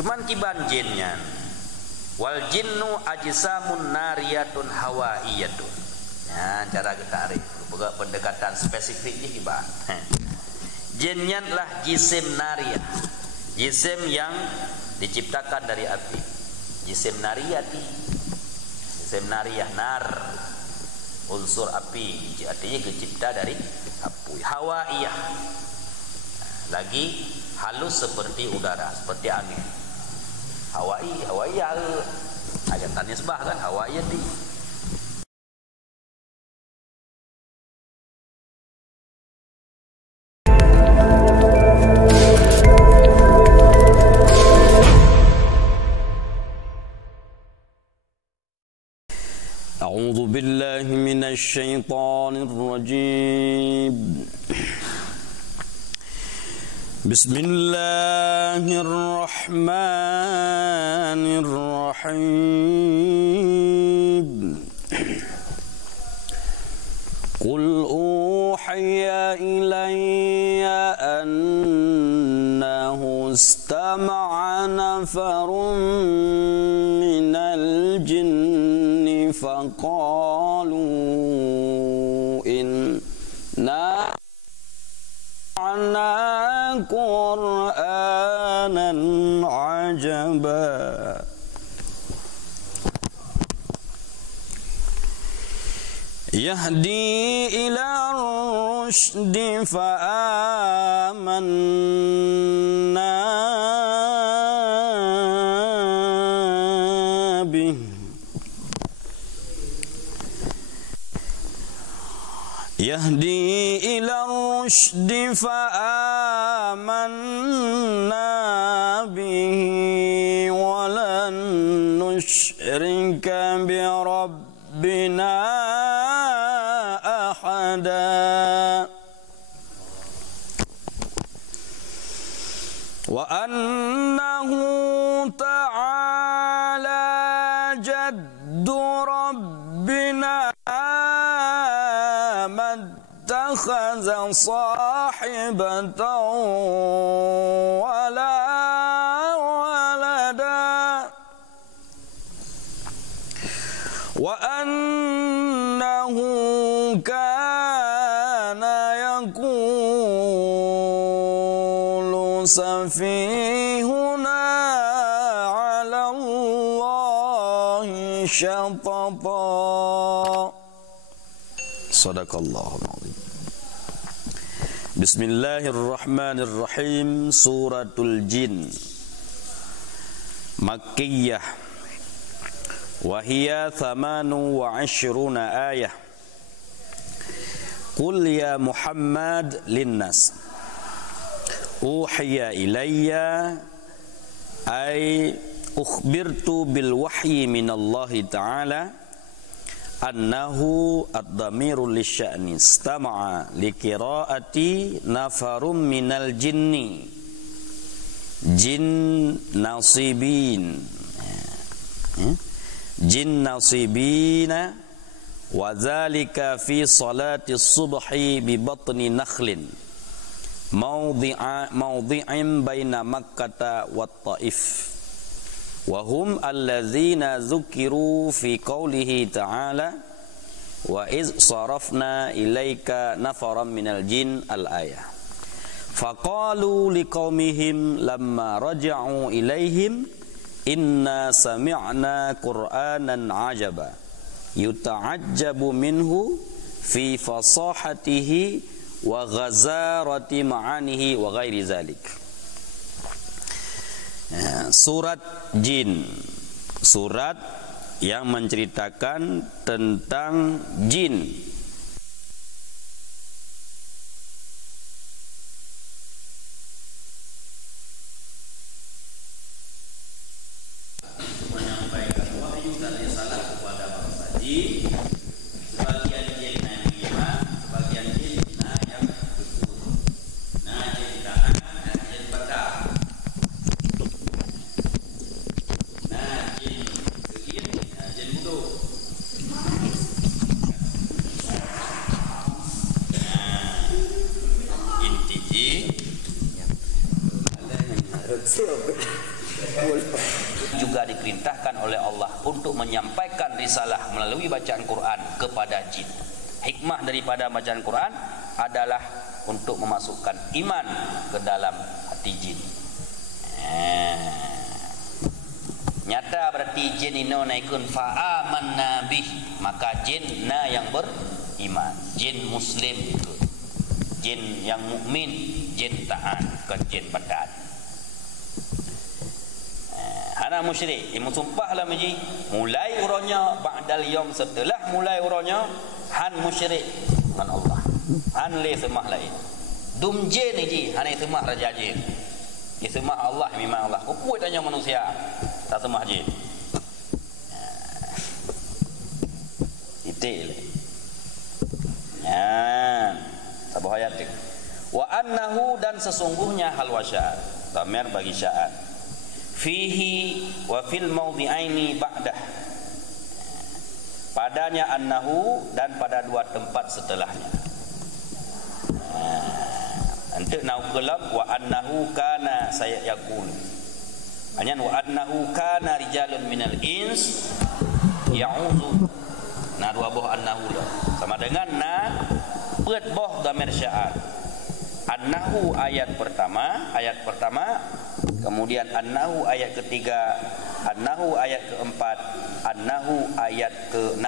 Cuman kiban jinnya. Wal jinnu ajsamun nariyatun hawaiyatun. Ya, cara kita pendekatan spesifiknya kiban. Jinnya adalah jisim nariyah. Jisim yang diciptakan dari api. Jisim nariyati. Jisim nariyah nar. Unsur api, artinya dicipta dari api. Hawaiyah. Lagi halus seperti udara, seperti angin. Hawaiyah. Ayatannya sebah kan, hawaiyati. A'udzu billahi minasy syaithanir rajim. Bismillahirrahmanirrahim. Qul uhiya ilayya annahu istama'a nafarun minal jinni faqalu inna sami'na Qur'anan 'ajaba yahdi ila rusydi fa'amanna bih yahdi ila rusydi fa'amanna bihi walan nusyrika bi rabbina ahada wa annahu ta'ala jaddu rabbina mattakhadha sahibatan wala walada wa annahu kana yaqulu safihuna 'ala Allahi syatata. Sadaqallahul azim. Bismillahirrahmanirrahim. Suratul Jin Makkiyah wa hiya 28 ayah. Qul ya Muhammad linnas uhiya ilayya ay ukhbirtu bil wahyi minallahi ta'ala annahu ad-dhamiru lisya'ni istama'a liqira'ati nafarum minal jinni jin nasibin jin nasibina wa dzalika fi salati subhi bi batni nakhlin mawdi'in baina Makkah wa Taif wa hum allazina zukiru fi qawlihi ta'ala wa iz sarafna ilaika nafaran minal jin al-ayah faqalu liqaumihim lamma raja'u ilaihim inna sami'na Qur'anan 'ajaba yuta'ajjabu minhu fi fasahatihi wa ghazarati ma'anihi wa ghairi zalik. Surat Jin, surat yang menceritakan tentang jin. Menyampaikan wahyu dari salah kepada bangsa jin. Sebagian jin yang beriman, sebagian jin yang kufur. Nah, jin taat dan jin bakar. juga diperintahkan oleh Allah untuk menyampaikan risalah melalui bacaan Quran kepada jin. Hikmah daripada bacaan Quran adalah untuk memasukkan iman ke dalam hati jin. Nyata berarti jin ino naikun fa'amanna bih, maka jin na yang beriman, jin muslim itu, jin yang mukmin, jin taat, bukan jin badan. Hana musyrik, imu sumpah lah maji, mulai uranya ba'dal yom, setelah mulai uranya han musyrik dengan Allah, han le semah lain. Dum jin ni hana semah raja jin. Dia sembah Allah, memang Allah. Kuput tanya manusia, tak sembah jin. Itil. Sabah ayat tu. Wa annahu, dan sesungguhnya hal wasya'at. Dhamir bagi sya'at. Fihi wa fil mawdi'aini ba'dah. Padanya annahu, dan pada dua tempat setelahnya. Untuk naukelam wa annahu kana sayakul. Hanya wa annahu kana rijalun minal ins ya'udzu. Nah dua boh annahu lah. Sama dengan na pet boh dhamir sya'at. Annahu ayat pertama, kemudian annahu ayat ketiga, annahu ayat keempat, annahu ayat ke-6.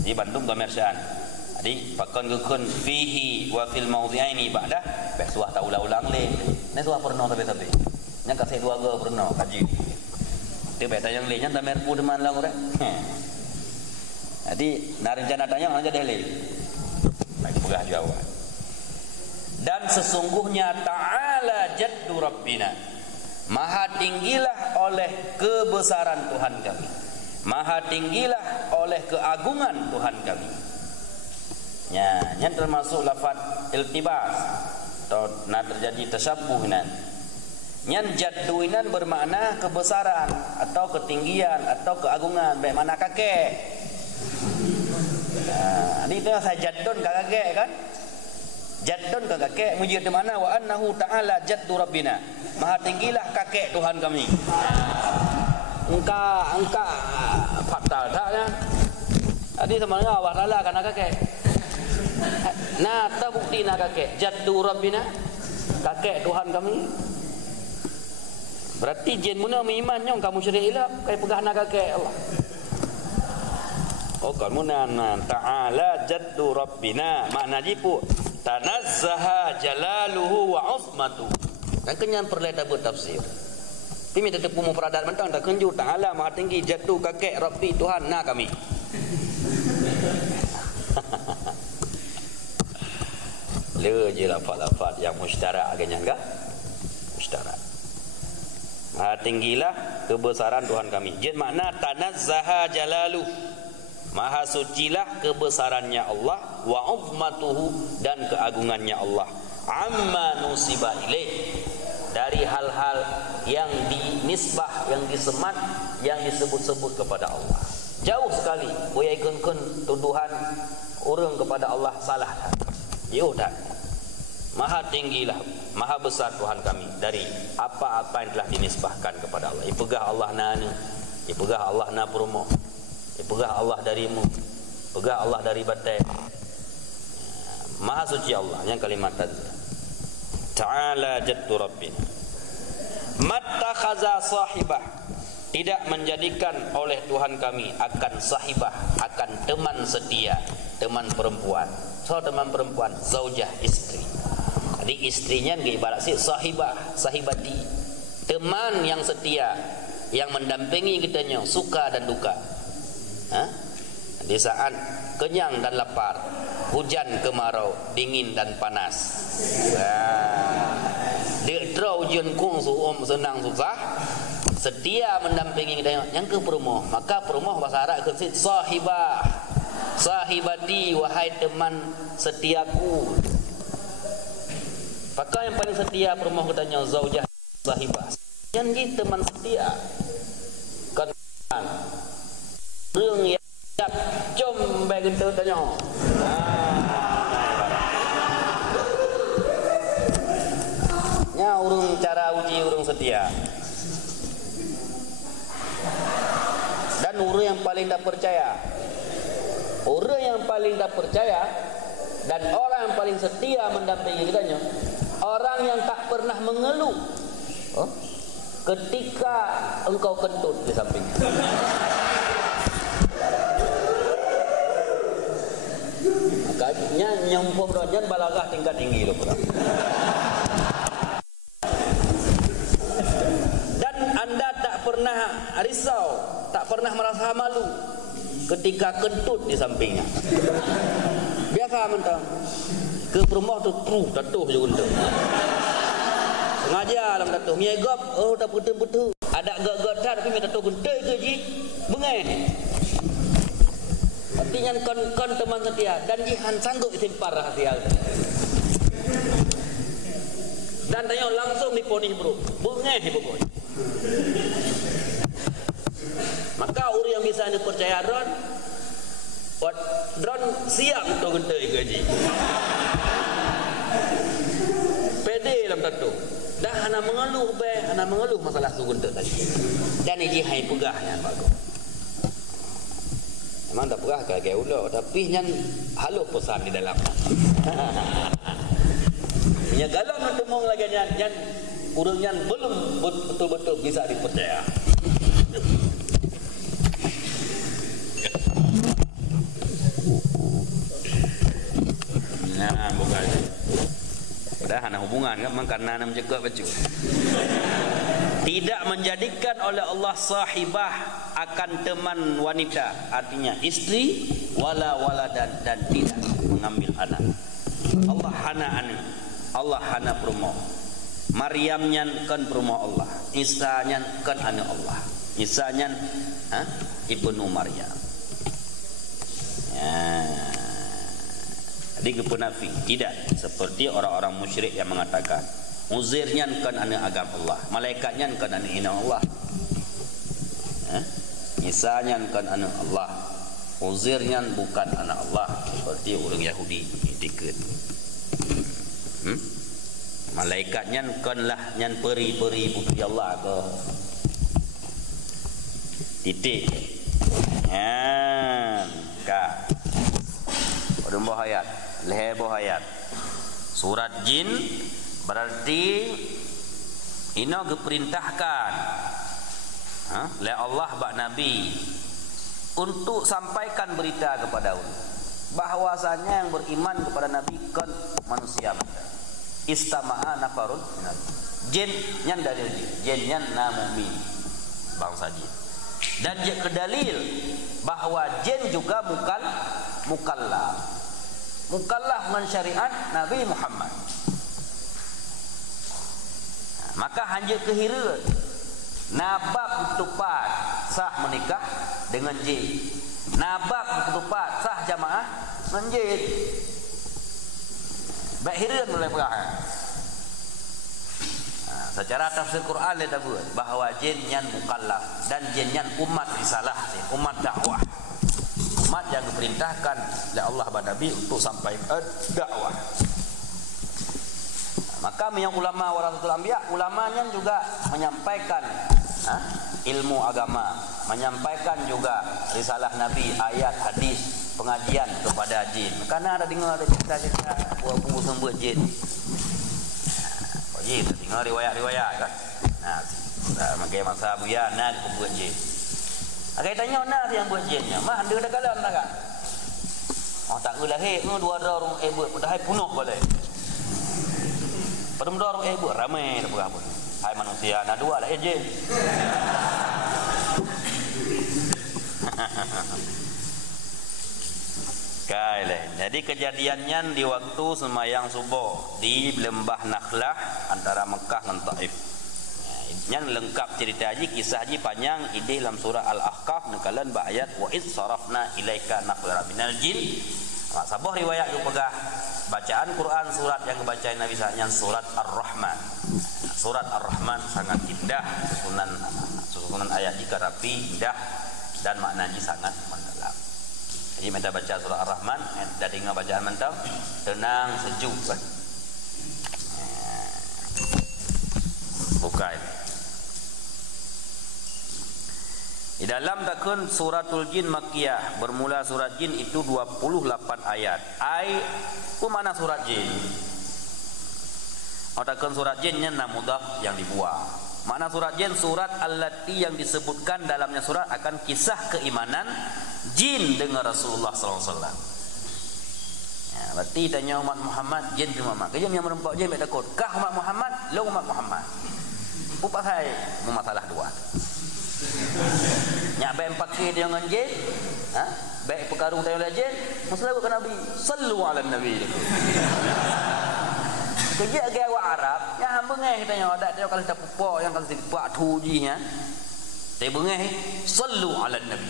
Di Bandung dhamir sya'at. Jadi pakon gukun fihi wa fil mawdi'aini ba'dah suah tak ulang-ulang le. Ni suah pernah tapi nya kasih dua go pernah kaji. Dia beta yang le nya da merpu deman lang ora. Jadi na rencana tanya aja deh le. Lagi pegah jawab. Dan sesungguhnya ta'ala jaddu rabbina, maha tinggilah oleh kebesaran Tuhan kami, maha tinggilah oleh keagungan Tuhan kami. Yang termasuk lafaz iltibas atau nak terjadi tasabbuh nan. Yang jadduinan bermakna kebesaran atau ketinggian atau keagungan, baik mana kakek. Ini tu saya jaddun kakek kan? Jaddun kakek muji di mana wa annahu ta'ala jaddu rabbina. Maha tinggilah kakek Tuhan kami. Angka fatal taknya. Jadi sebenarnya Allah Taala kana kakek. Nah, tak bukti nak kakek jaddu rabbina, kakek Tuhan kami. Berarti jin muna beriman nyong kamu syirik ilah kai pegah nak kakek Allah. Oh kamu nan ta'ala jaddu rabbina, makna jipu tanazzaha jalaluhu wa uzmatuhu. Dan kenyan perlai tabut tafsir. Tapi minta tepu mu peradat mentang tak kenju ta'ala maha tinggi jaddu kakek rabbi Tuhan na kami. Le je lafaz-lafaz yang mustarak agaknya enggak? Mustarak. Maha tinggilah kebesaran Tuhan kami. Jin makna tanazzaha jalalu. Maha sucilah kebesarannya Allah, wa uzmatuhu, dan keagungannya Allah. Amma nusiba ilaih, dari hal-hal yang dinisbah, yang disemat, yang disebut-sebut kepada Allah. Jauh sekali boya ikun-kun tuduhan orang kepada Allah salah. Yo tak. Maha tinggilah, maha besar Tuhan kami dari apa-apa yang telah dinisbahkan kepada Allah. Ipegah Allah na ni, ipegah Allah na promo, ipegah Allah darimu, pegah Allah dari batai. Maha suci Allah yang kalimat tadi. Ta'ala jaddu rabbina. Mattakhaza sahibah, tidak menjadikan oleh Tuhan kami akan sahibah, akan teman setia, teman perempuan. So teman perempuan, zaujah, istri. Jadi istrinya ibarat si sahibah, sahibati, teman yang setia, yang mendampingi kitanya suka dan duka. Di saat kenyang dan lapar, hujan kemarau, dingin dan panas. Dia terau ujian kung suum senang susah, setia mendampingi kitanya. Yang ke perumah, maka perumah bahasa Arab ke sahibah, sahibati, wahai teman setiaku. Maka yang paling setia perumah katanya zaujah sahibah. Yang teman setia. Kan rương yang jom bagi kita tanya. Ya Nah, urung cara uji urung setia. Dan orang yang paling tak percaya, orang yang paling tak percaya dan orang yang paling setia mendampingi kitanya, orang yang tak pernah mengeluh ketika engkau kentut di sampingnya. Makanya nyempom rojan balagah tingkat tinggi loh. Dan anda tak pernah risau, tak pernah merasa malu ketika kentut di sampingnya. Biasa mentang ke rumah tu tatuh je kentut. Sengaja dalam tatuh miegop, tak putus-putus. Ada gak-gak tapi mi tatuh kentut ke ji bengai. Artinya kon teman setia dan jihan sanggup simpar rahasia. Dan tanya langsung diponis bro, bengai pokoknya. Maka orang yang bisa dipercaya Dron siap untuk gentai gaji. Pede dalam tatu. Dah hana mengeluh masalah tu gentai tadi. Dan ini hai pegahnya bagus. Memang tak pegah kayak ulo, tapi nyan halo pesan di dalam. Nya galon temung lagi nyan urang nyan belum betul-betul bisa dipercaya. Nah, bukan. Dah hana hubungan kan karena nak menjaga baju. Tidak menjadikan oleh Allah sahibah akan teman wanita, artinya istri, wala dan tidak mengambil anak. Allah hana anak, Allah hana promo. Maryam nyan kan promo Allah, Isa nyan kan anak Allah. Isa nyan ibnu Maryam. Jadi kepenafi tidak seperti orang-orang musyrik yang mengatakan Uzair nyan kan anak agama Allah, malaikat nyan kan anak ina Allah, Isa nyan kan anak Allah, Uzair nyan bukan anak Allah seperti orang Yahudi dikit. Malaikat nyan kan lah nyan peri-peri putri Allah ke titik. Ka pada ayat leher ayat surat jin berarti ino diperintahkan oleh Allah bak nabi untuk sampaikan berita kepada umat bahwasanya yang beriman kepada nabi kan manusia istama'a nafarun jin nyan dalil jin nyan na mukmin bangsa jin dan kedalil bahwa jin juga mukallaf dengan syariat Nabi Muhammad. Maka hanya kehira nabab ketupat sah menikah dengan jin, nabab ketupat sah jamaah dengan jin. Baik hira mulai perang. Secara tafsir Quran kita buat bahawa jin nyan mukallaf dan jin nyan umat risalah, umat dakwah. Umat yang diperintahkan oleh Allah kepada Nabi untuk sampaikan dakwah. Maka yang ulama warasatul anbiya, ulamanya juga menyampaikan ilmu agama, menyampaikan juga risalah Nabi, ayat, hadis, pengajian kepada jin. Karena ada dengar ada cerita-cerita buah sembut jin. Jin dengar riwayat-riwayat kan. Nah, makai masa buya nak pembuat jin. Agai tanya mana yang buat jinnya? Mah anda dah kalam tak kan? Oh tak gelah dua orang buat dah punuh boleh. Pada dua orang buat ramai dah berapa. Hai manusia nak dua lah jin. Kaileh. Jadi kejadiannya di waktu semayang subuh di lembah Nakhlah antara Mekah dan Taif. Yang lengkap cerita haji, kisah haji panjang ide dalam surah Al-Ahqaf nekalan ayat wa id sarafna ilaika nafara minal jin. Sabah riwayat yang pegah bacaan Quran surat yang kebacain Nabi sallallahu surat Ar-Rahman. Surat Ar-Rahman sangat indah, susunan ayat jika rapi, indah dan maknanya sangat mendalam. Jadi kita baca surah Ar-Rahman dan dengar bacaan mentang tenang sejuk kan. Bukan. Di dalam takun suratul jin Makkiyah, bermula surat jin itu 28 ayat. Apa mana surat jin? Takun surat jinnya namudah yang dibuat. Mana surat jin? Surat allati yang disebutkan dalamnya surat akan kisah keimanan jin dengan Rasulullah SAW. Ya, berarti tanya umat Muhammad, jin cuma mak. Kejam yang merempak jin tak takut. Kah umat Muhammad? Lo umat Muhammad. Apa saya masalah dua. Nyak baik pakai dengan jin, baik perkarung tanya jin, masalah ke Nabi. Sallu ala Nabi. Kerja gaya awak Arab, yang hamba ngeh tanya ada dia kalau tak pupak yang kalau pupak tujinya. Saya bengeh sallu ala Nabi.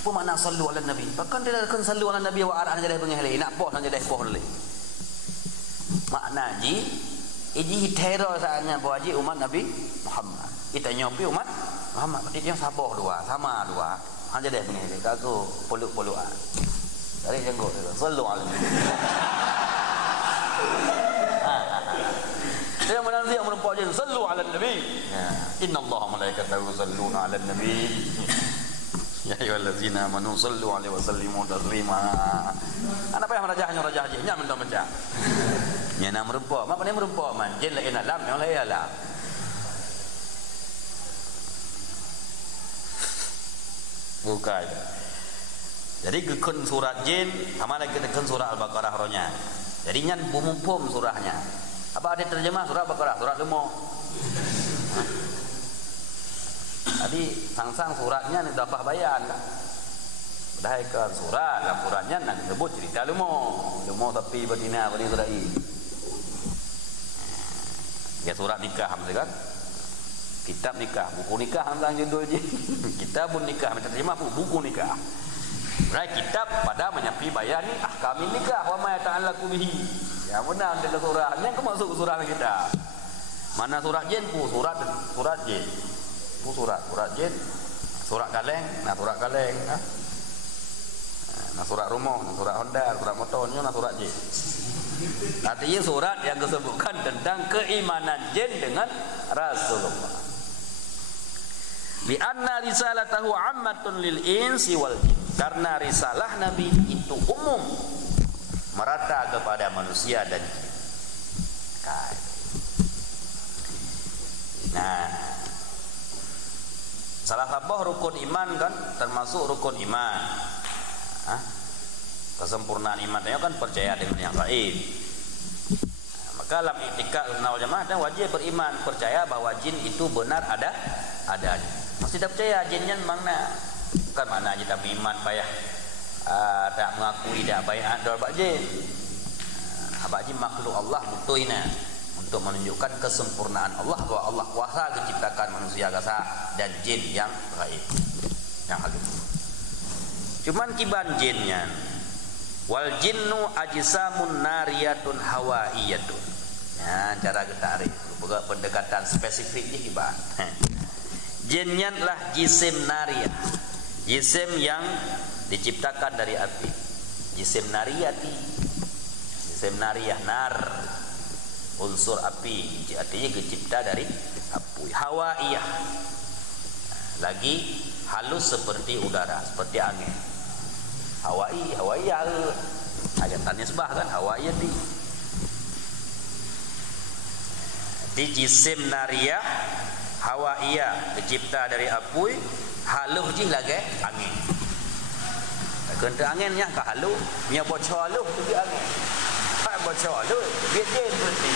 Apa makna sallu ala Nabi? Bahkan dia akan sallu ala Nabi awak Arab jadi bengeh lagi. Nak poh jadi poh lagi. Makna ji iji teror saatnya bawa ji umat Nabi Muhammad. Kita nyopi umat Muhammad. Berarti yang sabar dua, sama dua. Hanya deh begini, kaku peluk-pelukan. Dari jenggot itu, sallu ala Nabi. Dia menanti yang merempak je, sallu ala Nabi. Inna Allah malaikatahu salluna ala Nabi. Ya ayyuhallazina amanu sallu alaihi wa sallimu taslima. Apa yang rajahnya je, nya minta baca. Nya nak merempak, apa ni merempak man? Jin lain alam, yang lain alam. Bukan. Jadi gekun surat jin, sama lagi gekun surat Al-Baqarah rohnya. Jadi nyan bumupum surahnya. Apa ada terjemah surat Al-Baqarah, surat 5. Jadi sang-sang suratnya ni dapat bayan kan. Berdasarkan surat, laporannya nak disebut cerita 5 tapi betina Bani Israil. Ya surat nikah mesti kan. Kitab nikah, buku nikah tentang judul je. Kitabun nikah, macam terjemah buku nikah. Right, kitab pada menyapi bayan ni ahkam nikah wa ma ta'allaqu bihi. Ya benar dalam surah ni ke masuk surah kita. Mana surat jin pu surat jin. Pu surat jin. Surat kaleng, nah surat kaleng, nah surat rumah, nah surat Honda, surat motor ni nah surat jin. Artinya surat yang disebutkan tentang keimanan jin dengan Rasulullah. Li anna risalatahu ammatun lil insi wal jin. Karena risalah Nabi itu umum, merata kepada manusia dan jin. Nah, salah satu rukun iman kan termasuk rukun iman. Kesempurnaan iman itu kan percaya dengan yang gaib. Maka dalam i'tikad sunnah wal jamaah wajib beriman, percaya bahwa jin itu benar ada. Mesti tak percaya jinnya mana? Bukan mana kita beriman payah tak mengakui tak baiat doa jin. Abah jin makhluk Allah butuhina untuk menunjukkan kesempurnaan Allah, bahwa Allah kuasa menciptakan manusia gasa dan jin yang gaib, yang halus. Cuman kiban jinnya wal jinnu ajsamun nariyatun hawaiyatun. Ya, cara kita arif pendekatan spesifik ni kiban. Jinnya adalah jisim nariyah, jisim yang diciptakan dari api. Jisim nariyati, jisim nariyah nar, unsur api, artinya dicipta dari api. Hawaiyah, lagi halus seperti udara, seperti angin. Hawaiyah, ayatannya sebah kan, hawaiyati. Di jisim nariyah, hawaiyah, dicipta dari api, halus je lagi angin. Kena anginnya ke halus, nya bocor halus tu dia angin. Tak bocor halus, dia jin berarti.